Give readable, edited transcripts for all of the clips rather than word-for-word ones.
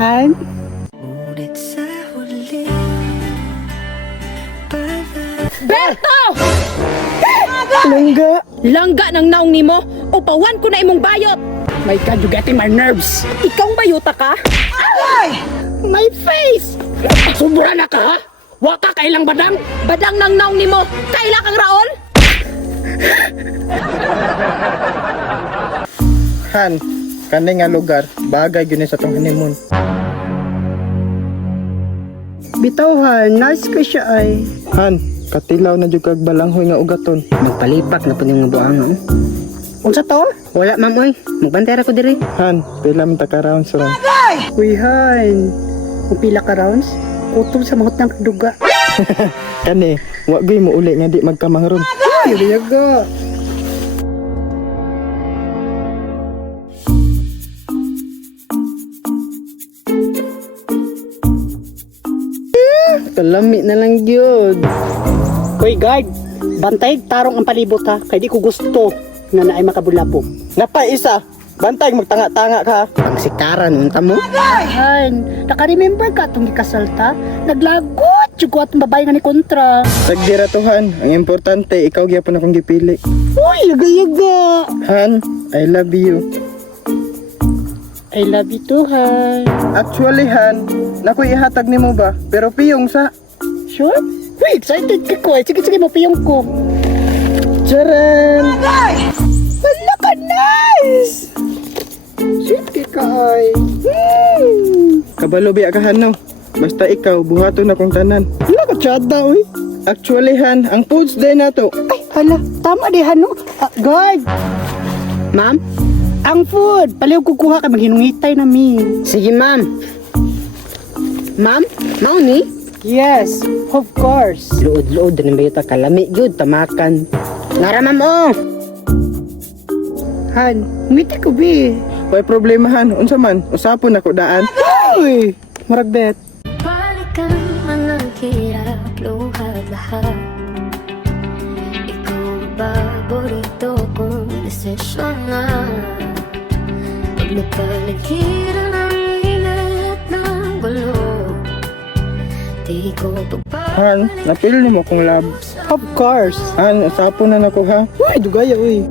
Han? Berto! Langga! Langga ng naong nimo, upawan ko na imong bayot. My God, you getting my nerves! Ikaw bayuta ka? My face! Sobra na ka ha? Waka kailang badang? Badang ng naong nimo, kaila kang raol? Han, kani nga lugar, bagay yun sa tong honeymoon. Bitaw Han, nice ka siya ay. Han, katilaw na jud kag balanghoy nga ugaton. Magpalipak na po yung buang. Unsa to? Wala ma'am oy, magbantera ko diri. Han, pila man ta ka rounds ron. Uy Han, kung pila ka rounds, utol sa mga ng duga. Kani, wa gyud mo uli nga di magkamangron. Ay, liyaga! Kalami na lang gyud. Uy guard, bantay tarong ang palibot ha, kay di ko gusto nga naay makabulabog. Napay isa, bantay magtanga-tanga ka. Pagsikaran unta mo. Han, naka-remember ka itong gikasalta? Naglagot, yung atong babae nga ni kontra. Sagdira to Han, ang importante ikaw gyapon akong gipili. Uy, yaga-yaga! Han, I love you. I love you too, Han. Actually Han, nakoy ihatag nimo ba? Pero piyong sa Sure? Uy, excited ka ko eh. Sige, mapiyong ko. Charan! Wala ka, nice! Sweet ka ay. Kabalo biya ka Han no. Basta ikaw buhaton akong tanan. Wala ka, tsada, uy. Actually Han, ang foods day na to. Ay, hala, tama di, Han, no? Guard, Ma'am? ang food. Paliw kukuha ka, maghinungitay na mi. Sige ma'am. Ma'am, mauni? Yes, of course. Luod-luod din ba yuta kalami gyud tamakan. Nara ma'am oh. Han, ngiti ko, bi. May problema Han, unsa man, usapon ako daan. Uy, maragbet. Balikan man ang hirap, luhat lahat. Ikaw ang paborito kong desisyon na. Pag napaligiran ang ingay at ng gulo, di ko Han, napil mo kong love. Of course. Han, usapon na nako ha. Uy, dugaya, uy.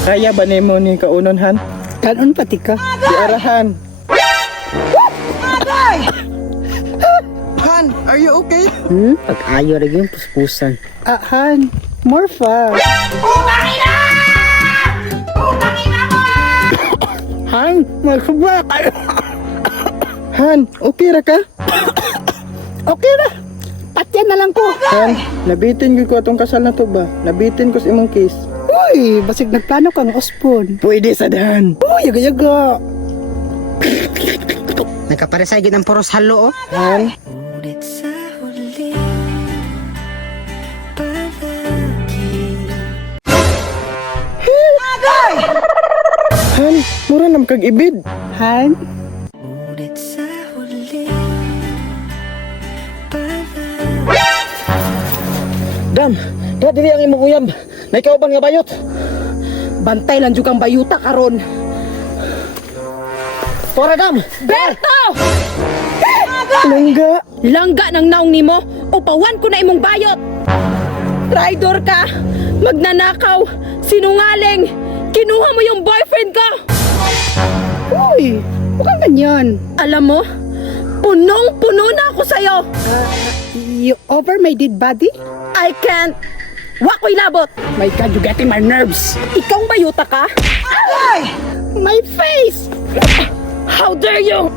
Kaya ba nimo ni kaunon Han? Kanon pati ka. Di arahan. Han, are you okay? Pag-ayo ra gyud puspusan. Han, more fun. Han, magsubra kayo. Han, okay ra ka? Okay na. Patyan na lang ko. Han, nabitin ko atong kasal na to ba? Nabitin ko sa imong kiss. Uy, basig nagplano kang ospon. Pwede sa dahan. Uy, yaga-yaga. Nakaparesay gyud ang poros halo oh. Han, ulit sa huli. Han, mura nam kag ibid. Han, Ulit sa huli. Dam, diri ang imong uyab. Naikauban nga bayot. bantay lang jud kang bayuta karon. Tora dam. Berto! Langga. Langga ng naong nimo, upawan ko na imong bayot. Traitor ka, magnanakaw, sinungaling, kinuha mo yung boyfriend ko. Uy, huwag kang ganyan. Alam mo, punong-puno na ako sa'yo. You over my dead body? I can't. Wako'y labot. My God, you getting my nerves. Ikaw bayuta ka? My face! How dare you?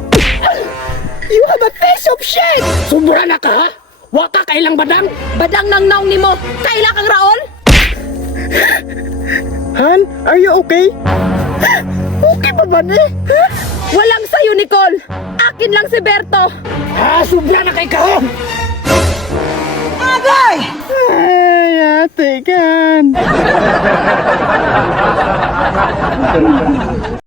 You have a face of shit! Sobra na ka ha? Waka kailang badang? Badang ng naong nimo, kaila kang raol? Han, are you okay? Okay ba ba ni? Walang sayo, Nicole. Akin lang si Berto. Ha? Sobra na kay ka ha? Ay, ate kan.